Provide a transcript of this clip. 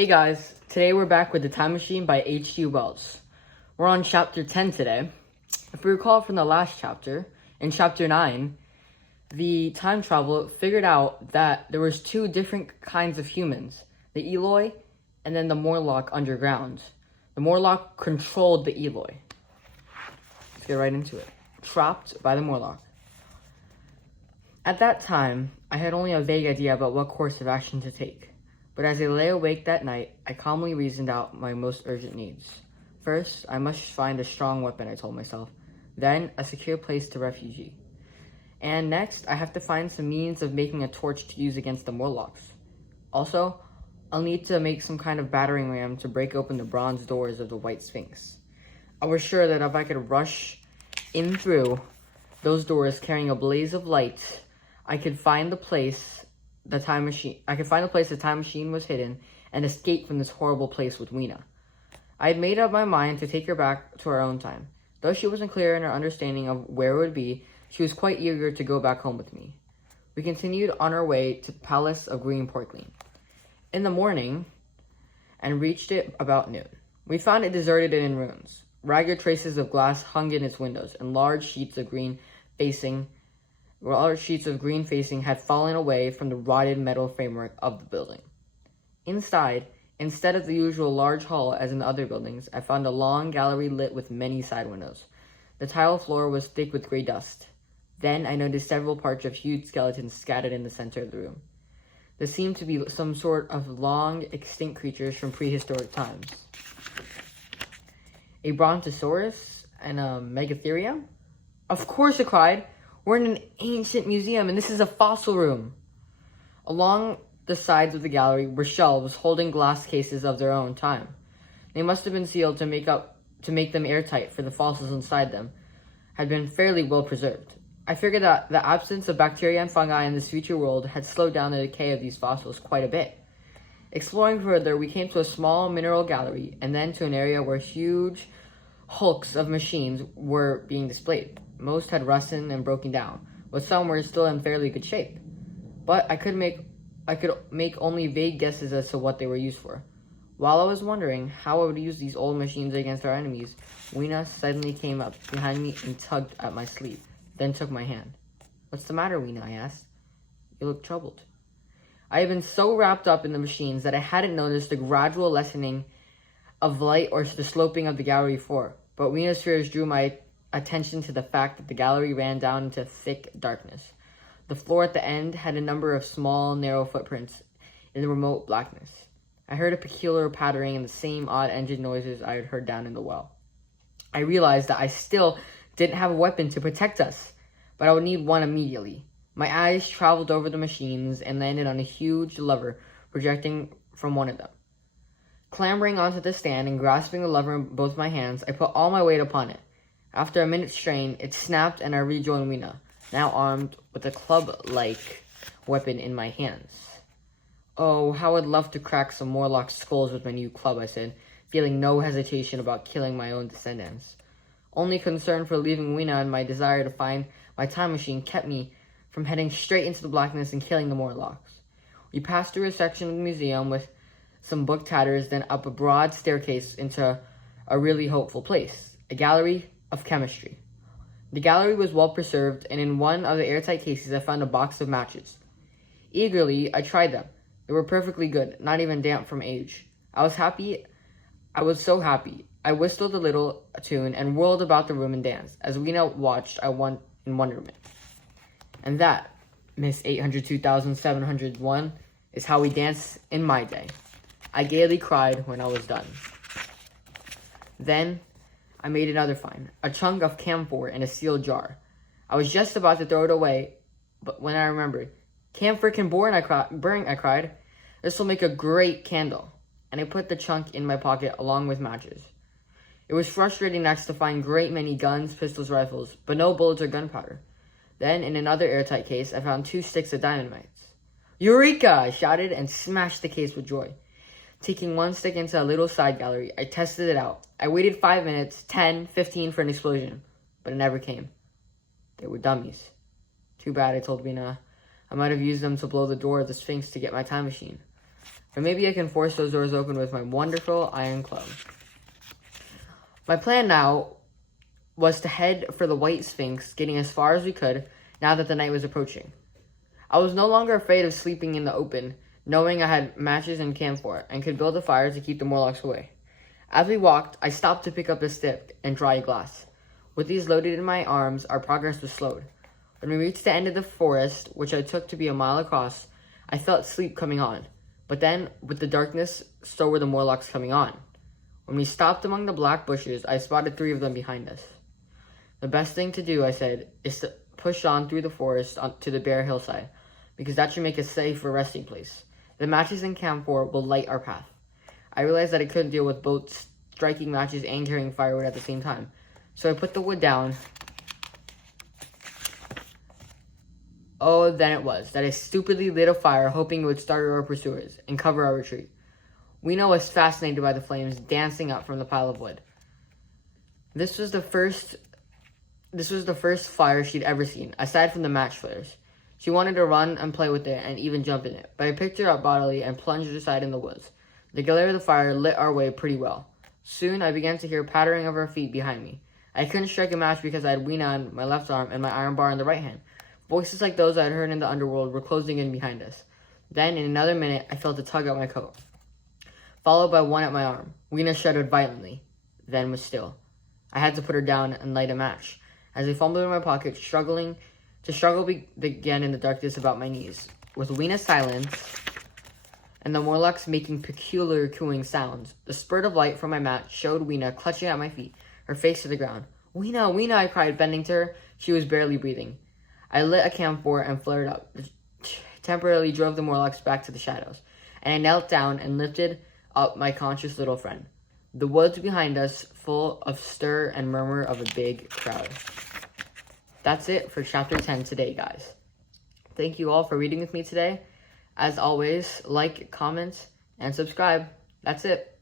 Hey guys, today we're back with The Time Machine by H.G. Wells. We're on chapter 10 today. If we recall from the last chapter, in chapter 9, the time traveler figured out that there was two different kinds of humans, the Eloi and then the Morlock underground. The Morlock controlled the Eloi. Let's get right into it. Trapped by the Morlock. At that time, I had only a vague idea about what course of action to take. But as I lay awake that night, I calmly reasoned out my most urgent needs. First, I must find a strong weapon, I told myself. Then, a secure place to refuge. And next, I have to find some means of making a torch to use against the Morlocks. Also, I'll need to make some kind of battering ram to break open the bronze doors of the White Sphinx. I was sure that if I could rush in through those doors carrying a blaze of light, I could find the place the time machine was hidden and escape from this horrible place with Weena. I had made up my mind to take her back to our own time. Though she wasn't clear in her understanding of where it would be, she was quite eager to go back home with me. We continued on our way to the Palace of Green Portland in the morning and reached it about noon. We found it deserted and in ruins. Ragged traces of glass hung in its windows, and large sheets of green facing had fallen away from the rotted metal framework of the building. Inside, instead of the usual large hall as in the other buildings, I found a long gallery lit with many side windows. The tile floor was thick with gray dust. Then I noticed several parts of huge skeletons scattered in the center of the room. There seemed to be some sort of long extinct creatures from prehistoric times. A brontosaurus and a megatherium? Of course, I cried. We're in an ancient museum, and this is a fossil room. Along the sides of the gallery were shelves holding glass cases of their own time. They must have been sealed to make them airtight, for the fossils inside them had been fairly well preserved. I figured that the absence of bacteria and fungi in this future world had slowed down the decay of these fossils quite a bit. Exploring further, we came to a small mineral gallery, and then to an area where huge hulks of machines were being displayed. Most had rusted and broken down, but some were still in fairly good shape. But I could make only vague guesses as to what they were used for. While I was wondering how I would use these old machines against our enemies, Weena suddenly came up behind me and tugged at my sleeve, then took my hand. "What's the matter, Weena?" I asked. "You look troubled." I had been so wrapped up in the machines that I hadn't noticed the gradual lessening of light or the sloping of the gallery floor. But Weena's fears drew my attention to the fact that the gallery ran down into thick darkness. The floor at the end had a number of small, narrow footprints in the remote blackness. I heard a peculiar pattering and the same odd engine noises I had heard down in the well. I realized that I still didn't have a weapon to protect us, but I would need one immediately. My eyes traveled over the machines and landed on a huge lever projecting from one of them. Clambering onto the stand and grasping the lever in both my hands, I put all my weight upon it. After a minute's strain, it snapped and I rejoined Weena, now armed with a club-like weapon in my hands. "Oh, how I'd love to crack some Morlock skulls with my new club," I said, feeling no hesitation about killing my own descendants. Only concern for leaving Weena and my desire to find my time machine kept me from heading straight into the blackness and killing the Morlocks. We passed through a section of the museum with some book tatters, then up a broad staircase into a really hopeful place, a gallery of chemistry. The gallery was well preserved, and in one of the airtight cases I found a box of matches. Eagerly, I tried them. They were perfectly good, not even damp from age. I was so happy. I whistled a little tune and whirled about the room and danced. As Weena watched, I won in wonderment. And that, Miss 802,701, is how we dance in my day. I gaily cried when I was done. Then I made another find, a chunk of camphor in a sealed jar. I was just about to throw it away, but when I remembered, "Camphor can burn," I cried. "This will make a great candle." And I put the chunk in my pocket along with matches. It was frustrating next to find great many guns, pistols, rifles, but no bullets or gunpowder. Then, in another airtight case, I found 2 sticks of dynamite. "Eureka!" I shouted and smashed the case with joy. Taking one stick into a little side gallery, I tested it out. I waited 5 minutes, 10, 15 for an explosion, but it never came. They were dummies. "Too bad," I told Weena. "I might have used them to blow the door of the Sphinx to get my time machine." but maybe I can force those doors open with my wonderful iron club. My plan now was to head for the White Sphinx, getting as far as we could now that the night was approaching. I was no longer afraid of sleeping in the open, knowing I had matches and camphor, and could build a fire to keep the Morlocks away. As we walked, I stopped to pick up a stick and dry a glass. With these loaded in my arms, our progress was slowed. When we reached the end of the forest, which I took to be a mile across, I felt sleep coming on. But then, with the darkness, so were the Morlocks coming on. When we stopped among the black bushes, I spotted 3 of them behind us. The best thing to do, I said, is to push on through the forest to the bare hillside, because that should make a safer resting place. The matches and camphor will light our path. I realized that I couldn't deal with both striking matches and carrying firewood at the same time, so I put the wood down. Oh, then it was that I stupidly lit a fire, hoping it would startle our pursuers and cover our retreat. Weena was fascinated by the flames dancing up from the pile of wood. This was the first fire she'd ever seen, aside from the match flares. She wanted to run and play with it and even jump in it, but I picked her up bodily and plunged aside in the woods. The glare of the fire lit our way pretty well. Soon I began to hear pattering of our feet behind me. I couldn't strike a match because I had Weena on my left arm and my iron bar in the right hand. Voices like those I had heard in the underworld were closing in behind us. Then, in another minute, I felt a tug at my coat, followed by one at my arm. Weena shuddered violently, then was still. I had to put her down and light a match. As I fumbled in my pocket, struggle began in the darkness about my knees. With Weena's silence and the Morlocks making peculiar cooing sounds, the spurt of light from my mat showed Weena clutching at my feet, her face to the ground. "Weena, Weena," I cried, bending to her. She was barely breathing. I lit a camphor and flared up, temporarily drove the Morlocks back to the shadows, and I knelt down and lifted up my conscious little friend. The woods behind us full of stir and murmur of a big crowd. That's it for chapter 10 today, guys. Thank you all for reading with me today. As always, like, comment, and subscribe. That's it.